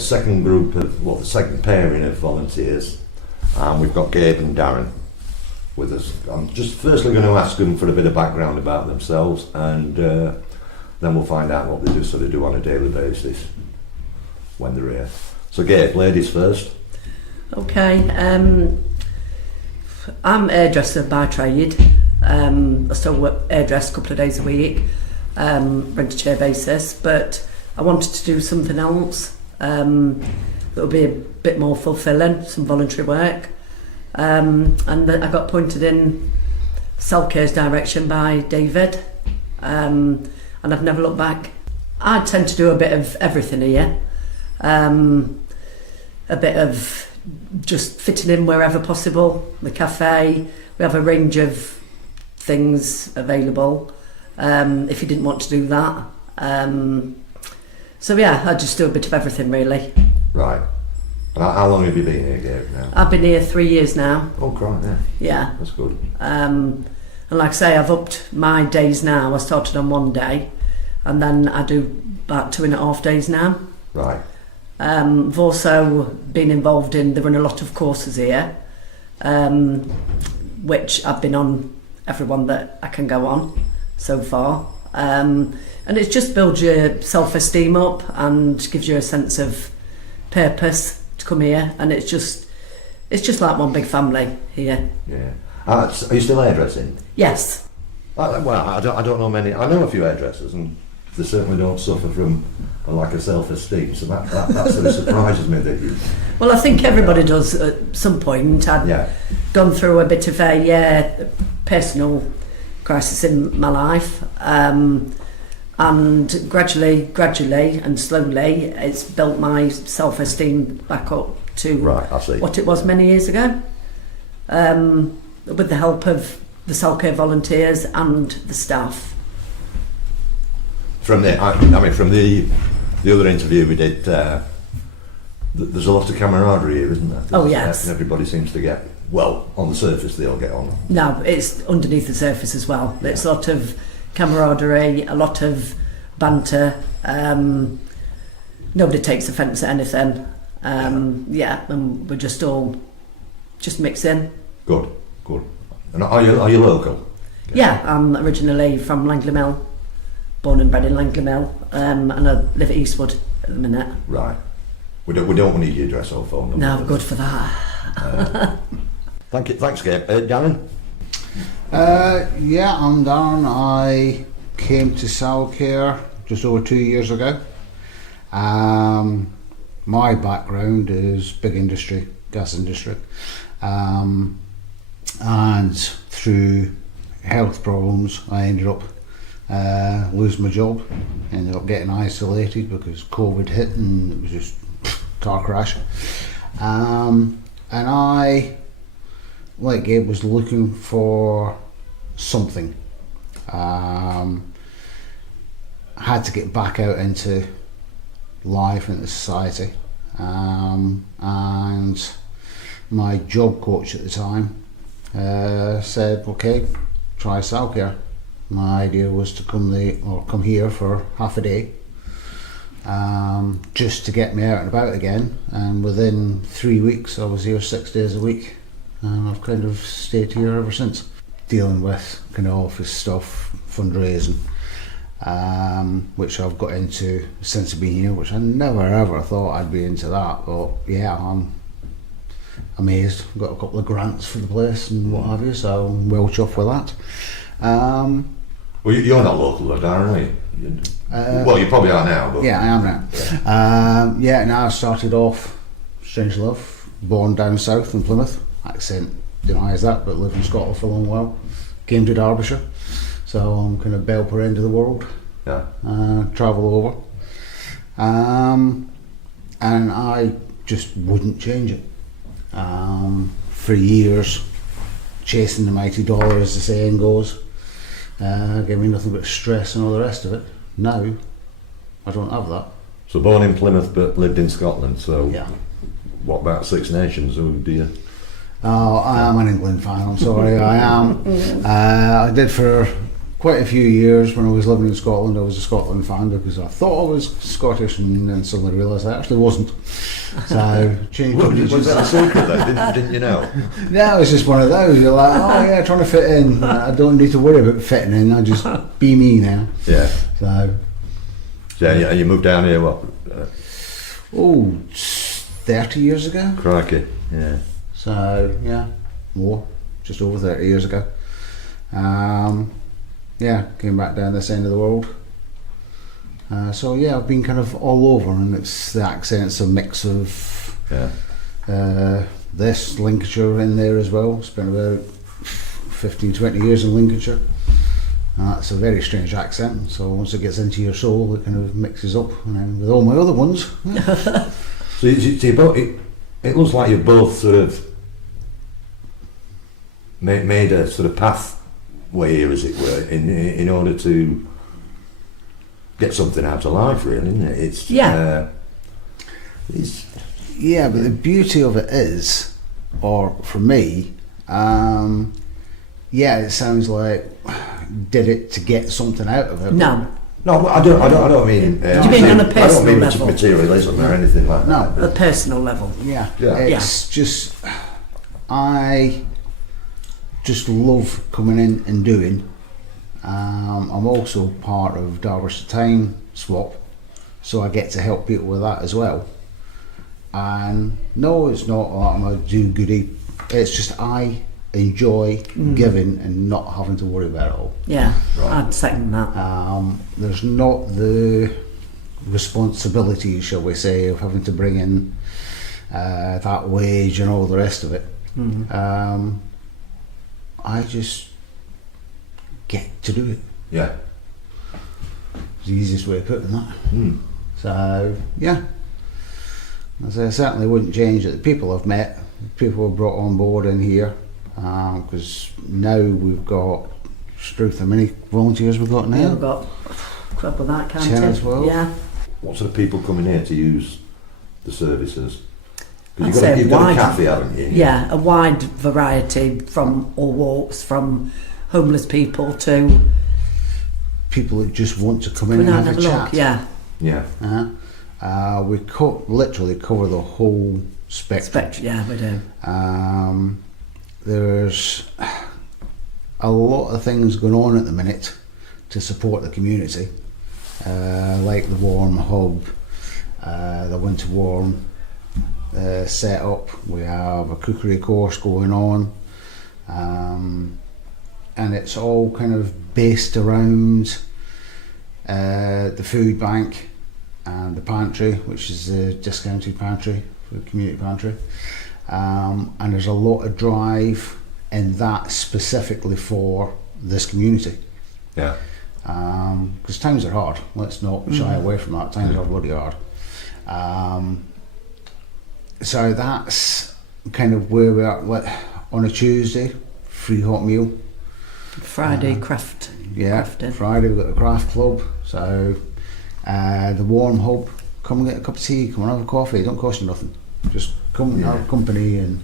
second group of, the second pairing of volunteers, and we've got Gabe and Darren with us. I'm just firstly going to ask them for a bit of background about themselves, and then we'll find out what they do on a daily basis when they're here. So Gabe, ladies first. Okay, I'm a hairdresser by trade. I still work hairdress a couple of days a week, rent a chair basis, but I wanted to do something else that would be a bit more fulfilling, some voluntary work. And I got pointed in Salcare's direction by David, and I've never looked back. I tend to do a bit of everything here, a bit of just fitting in wherever possible. The cafe, we have a range of things available if you didn't want to do that. So yeah, I just do a bit of everything really. Right. And how long have you been here, Gabe, now? I've been here 3 years now. Oh, crap, yeah. Yeah. That's good. And like I say, I've upped my days now. I started on 1 day, and then I do about 2.5 days now. Right. I've also been involved in, they run a lot of courses here, which I've been on every one that I can go on so far. And it just builds your self-esteem up and gives you a sense of purpose to come here, and it's just like one big family here. Yeah. Are you still hairdressing? Yes. Well, I don't know many. I know a few hairdressers, and they certainly don't suffer from a lack of self-esteem. So that sort of surprises me that you. Well, I think everybody does at some point. I've gone through a bit of a personal crisis in my life, and gradually and slowly, it's built my self-esteem back up to what it was many years ago. With the help of the Salcare volunteers and the staff. From the other interview we did, there's a lot of camaraderie here, isn't there? Oh yes. Everybody seems to get, well, on the surface they all get on. No, it's underneath the surface as well. It's a lot of camaraderie, a lot of banter. Nobody takes offence at anything. And we're just all mix in. Good. And are you local? Yeah, I'm originally from Langley Mill, born and bred in Langley Mill, and I live at Eastwood at the minute. Right. We don't need your address or phone number. No, good for that. Thank you. Thanks, Gabe. Darren? I'm Darren. I came to Salcare just over 2 years ago. My background is big industry, gas industry. And through health problems I ended up losing my job, ended up getting isolated because COVID hit and it was just car crash. And I, like Gabe, was looking for something. I had to get back out into life, into society, and my job coach at the time said, okay, try Salcare. My idea was to come here for half a day, just to get me out and about again, and within 3 weeks I was here 6 days a week, and I've kind of stayed here ever since, dealing with kind of office stuff, fundraising, which I've got into since I've been here, which I never ever thought I'd be into that, but yeah, I'm amazed. Got a couple of grants for the place and what have you, so I'm well chuffed with that. Well, you're not local though, Darren, are you? Well, you probably are now. But yeah, I am now. Now I started off, strange enough, born down south in Plymouth. Accent denies that, but lived in Scotland for a long while. Came to Derbyshire, so I'm kind of Belper end of the world. Yeah. Travel over. And I just wouldn't change it. For years, chasing the mighty dollar, as the saying goes, gave me nothing but stress and all the rest of it. Now, I don't have that. So born in Plymouth but lived in Scotland, so yeah. What about Six Nations? Who do you? Oh, I am an England fan, I'm sorry, I am. I did for quite a few years when I was living in Scotland, I was a Scotland fan because I thought I was Scottish, and then suddenly realised I actually wasn't. So I changed Was that a secret though? Didn't you know? Yeah, it was just one of those. You're like, oh yeah, trying to fit in. I don't need to worry about fitting in. I just be me now. Yeah. So, Yeah, you moved down here, what? 30 years ago. Crikey. Yeah. So yeah, more, just over 30 years ago. Yeah, came back down this end of the world. So yeah, I've been kind of all over, and it's the accent's a mix of this Lincolnshire in there as well. Spent about 15-20 years in Lincolnshire. It's a very strange accent, so once it gets into your soul, it kind of mixes up, and then with all my other ones. Yeah. So you both, it looks like you've both sort of made a sort of pathway here, as it were, in order to get something out of life, really, isn't it? It's yeah, but the beauty of it is, or for me, yeah, it sounds like did it to get something out of it. No, I don't mean. Do you mean on a personal I don't mean level? materialism or anything like that. No, a personal level. Yeah, Yeah. it's just I just love coming in and doing. I'm also part of Darvish Time Swap, so I get to help people with that as well. And no, it's not like I'm a do-goody. It's just I enjoy giving and not having to worry about it all. Yeah, Right. I'd second that. There's not the responsibility, shall we say, of having to bring in that wage and all the rest of it. I just get to do it. Yeah. It's the easiest way of putting that. Mm. So yeah, as I certainly wouldn't change it. The people I've met, people I've brought on board in here, because now we've got Struth. How many volunteers we've got now? Yeah, we've got crap with that, can't 10 you? as well. Yeah. What sort of people coming here to use the services? I'd Because say you've got a wide. cafe, haven't you? Yeah, a wide variety from all walks, from homeless people to People that just want to come in come and and have have a a chat. look. Yeah, Yeah. We literally cover the whole spectrum. yeah, we do. There's a lot of things going on at the minute to support the community, like the Warm Hub, the Winter Warm set up. We have a cookery course going on, and it's all kind of based around the food bank and the pantry, which is the discounted pantry, the community pantry. And there's a lot of drive in that specifically for this community. Yeah. Because times are hard. Let's not shy away from that. Times are bloody hard. So that's kind of where we are. Like on a Tuesday, free hot meal. Friday craft. Yeah, crafting. Friday we've got the craft club. So the Warm Hub, come and get a cup of tea, come and have a coffee. It don't cost you nothing. Just come and have company. And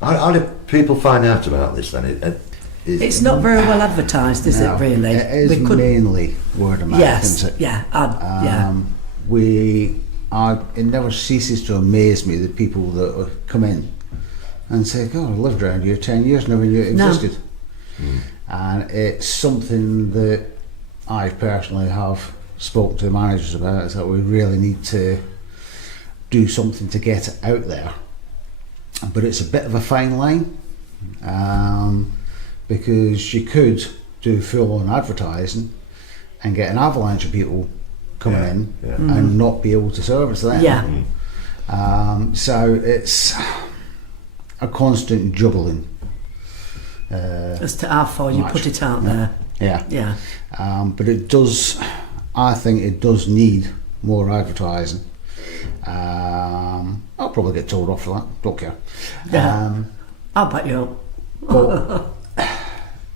How do people find out about this then? It's not very well advertised, is no, it? Really, it is mainly word of mouth, Yes, isn't it? yeah, It never ceases to amaze me that people that come in and say, "God, I've lived around here 10 years, never knew it No. existed." And it's something that I personally have spoken to the managers about, is that we really need to do something to get it out there. But it's a bit of a fine line, because you could do full-on advertising and get an avalanche of people coming in and not be able to service them. Yeah. So it's a constant juggling. As to how far you put it out there. Yeah. Yeah. But it does, I think it does need more advertising. I'll probably get told off for that, don't care. Yeah. I'll back you up. But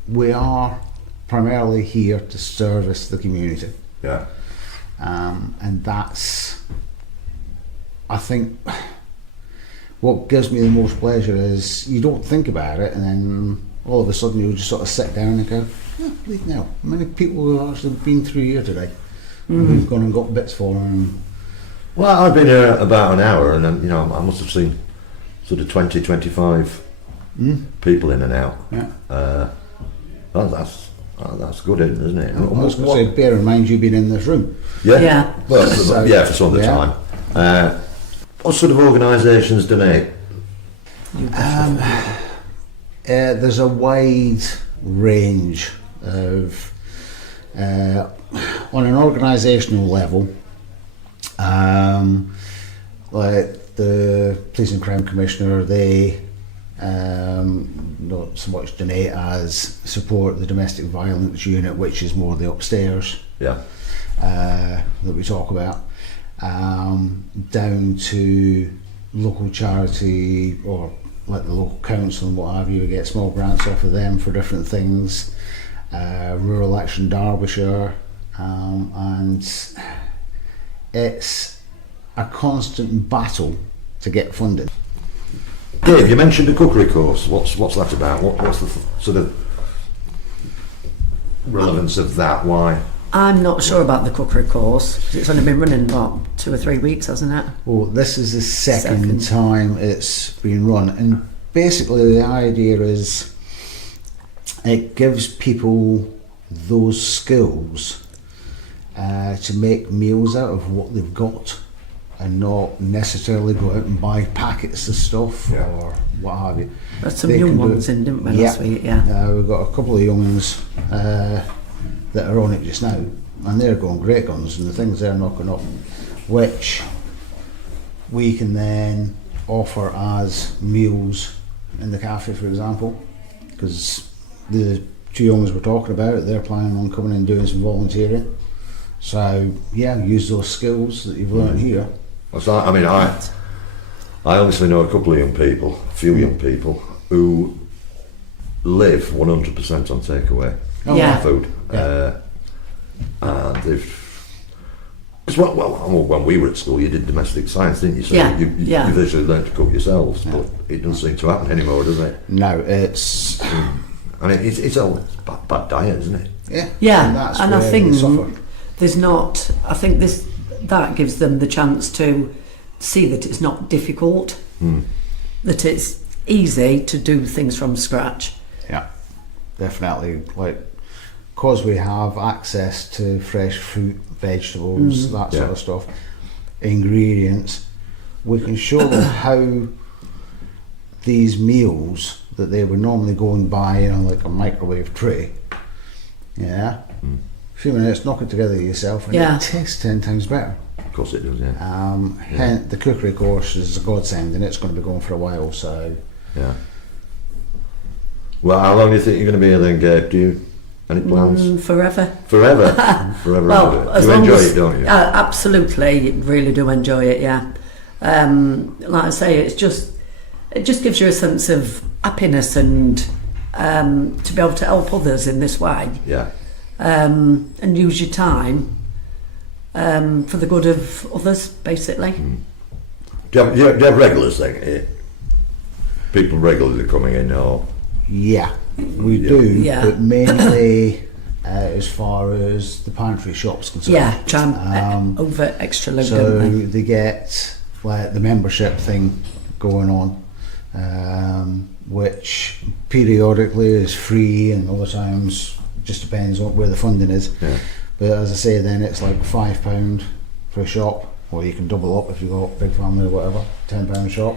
we are primarily here to service the community. Yeah. And that's, I think, what gives me the most pleasure is you don't think about it, and then all of a sudden you just sort of sit down and go, Yeah, bleed now. How many people have actually been through here today? We've gone and got bits for them. Well, I've been here about an hour, and then, I must have seen sort of 20, 25 people in and out. Yeah. That's good, isn't it? I was going to say, bear in mind you've been in this room. Yeah. Yeah. Well, So, for some of the yeah. time. What sort of organisations donate? There's a wide range of, on an organisational level, like the Police and Crime Commissioner, they not so much donate as support the domestic violence unit, which is more the upstairs Yeah. that we talk about, down to local charity or like the local council and what have you. We get small grants off of them for different things. Rural Action Derbyshire, and it's a constant battle to get funding. Gabe, you mentioned a cookery course. What's that about? What's the sort of relevance of that? Why? I'm not sure about the cookery course. It's only been running, 2 or 3 weeks, hasn't it? Well, this is the second time it's been run, and basically the idea is it gives people those skills to make meals out of what they've got and not necessarily go out and buy packets of stuff or what have you. There's some They young can do ones it. in, didn't we, Yeah. last week? Yeah. We've got a couple of young ones that are on it just now, and they're going great guns, and the things they're knocking up, which we can then offer as meals in the cafe, for example, because the two young ones we're talking about, they're planning on coming and doing some volunteering. So yeah, use those skills that you've learned here. So, I mean, I honestly know a couple of young people, a few young people, who live 100% on takeaway Yeah. food. Yeah. And they've... Because when we were at school, you did domestic science, didn't you? So Yeah, you yeah. eventually learned to cook yourselves, but it doesn't seem to happen anymore, does it? No, it's I mean, it's a bad diet, isn't it? yeah, Yeah, that's and I where think they suffer. there's not. I think that gives them the chance to see that it's not difficult, that it's easy to do things from scratch. Yeah, definitely. Like, because we have access to fresh fruit, vegetables, that sort Yeah. of stuff, ingredients, we can show them how these meals that they would normally go and buy in like a microwave tray, a few minutes, knock it together yourself, and Yeah. it tastes 10 times better. Of course it does, yeah. Hence, the cookery course is a godsend, and it's going to be going for a while. So, Yeah. Well, how long do you think you're going to be here then, Gabe? Do you any plans? Forever. Forever? Forever. Well, as you long enjoy as, it, don't you? absolutely, really do enjoy it. Yeah. Like I say, it just gives you a sense of happiness and to be able to help others in this way. Yeah. And use your time for the good of others, basically. Do you have regulars then? People regularly coming in, or? yeah, we do, Yeah. but mainly as far as the pantry shop's concerned. Yeah, try and over extra load, So don't they? they get like the membership thing going on, which periodically is free, and other times just depends on where the funding is. Yeah. But as I say, then it's like £5 for a shop, or you can double up if you've got a big family or whatever, £10 shop.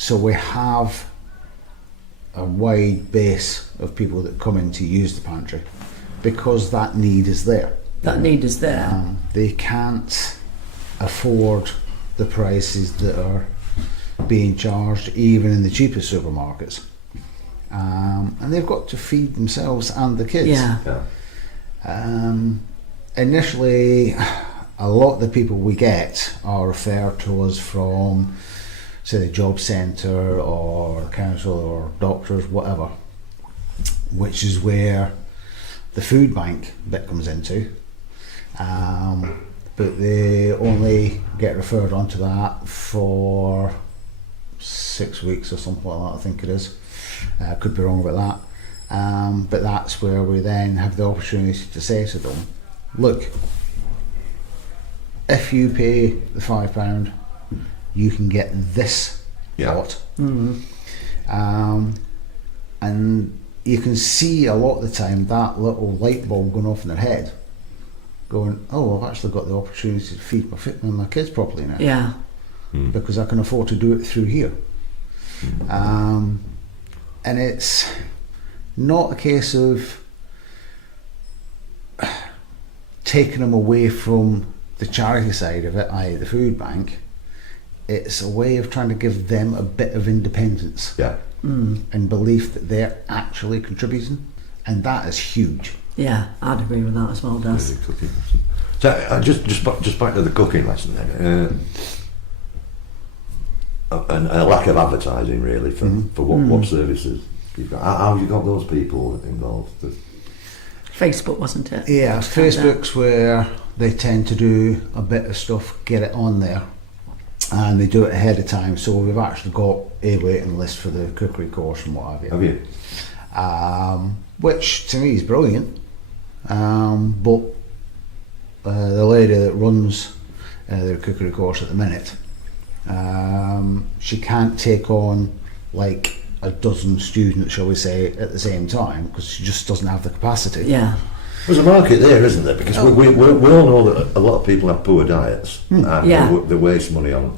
So we have a wide base of people that come in to use the pantry because that need is there. That need is there. They can't afford the prices that are being charged even in the cheapest supermarkets, and they've got to feed themselves and the kids. Yeah. Initially, a lot of the people we get are referred to us from, say, the job centre or the council or doctors, whatever, which is where the food bank bit comes into. But they only get referred onto that for 6 weeks or something like that, I think it is. Could be wrong about But that's where we then have the opportunity to say to them, look, if you pay the £5, you can get this pot. And you can see a lot of the time that little light bulb going off in their head, going, oh, I've actually got the opportunity to feed my kids properly now. Yeah. Because I can afford to do it through here. And it's not a case of taking them away from the charity side of it, i.e. the food bank. It's a way of trying to give them a bit of independence. Yeah. And belief that they're actually contributing, and that is huge. Yeah, I'd agree with that as well, Des. So just back to the cooking lesson then. And a lack of advertising really for what services you've got. How have you got those people involved? Facebook, wasn't it? Yeah, Facebook's where they tend to do a bit of stuff, get it on there, and they do it ahead of time. So we've actually got a waiting list for the cookery course and what have you. Have you? Which to me is brilliant. But the lady that runs the cookery course at the minute, she can't take on like a dozen students, shall we say, at the same time, because she just doesn't have the capacity. Yeah. There's a market there, isn't there? Because we all know that a lot of people have poor diets and they waste money on,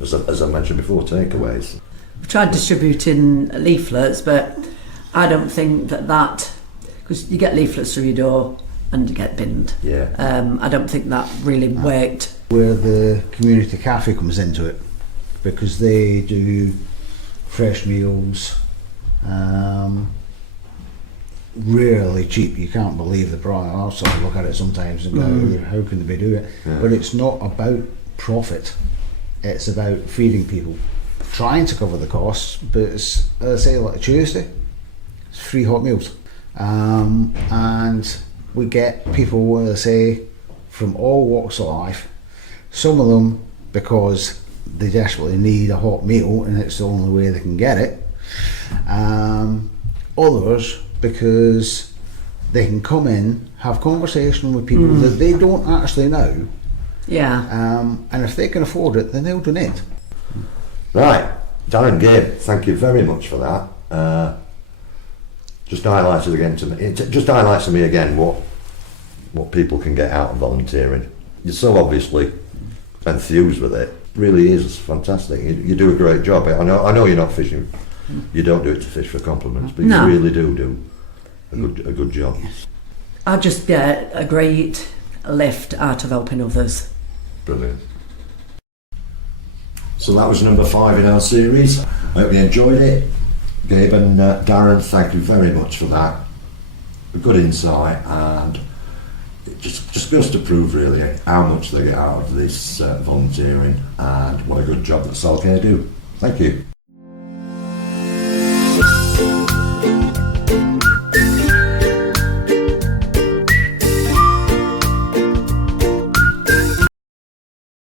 as I mentioned before, takeaways. We've tried distributing leaflets, but I don't think that because you get leaflets through your door and you get binned. Yeah. I don't think that really worked. Where the community cafe comes into it, because they do fresh meals, really cheap. You can't believe the price. I'll sort of look at it sometimes and go, how can they be doing it? Yeah. But it's not about profit. It's about feeding people, trying to cover the costs. But it's, as I say, like a Tuesday, it's free hot meals, and we get people, as I say, from all walks of life. Some of them because they desperately need a hot meal and it's the only way they can get it. Others because they can come in, have conversation with people that they don't actually know. Yeah. And if they can afford it, then they'll donate. Right, Darren, Gabe, thank you very much for that. Just highlights to me again what people can get out of volunteering. You're so obviously enthused with it. Really is fantastic. You do a great job. I know you're not fishing. You don't do it to fish for compliments, but you really do a good job. I just get a great lift out of helping others. Brilliant. So that was number 5 in our series. I hope you enjoyed it. Gabe and Darren, thank you very much for that. A good insight, and it just goes to prove really how much they get out of this volunteering and what a good job that Salcare do. Thank you.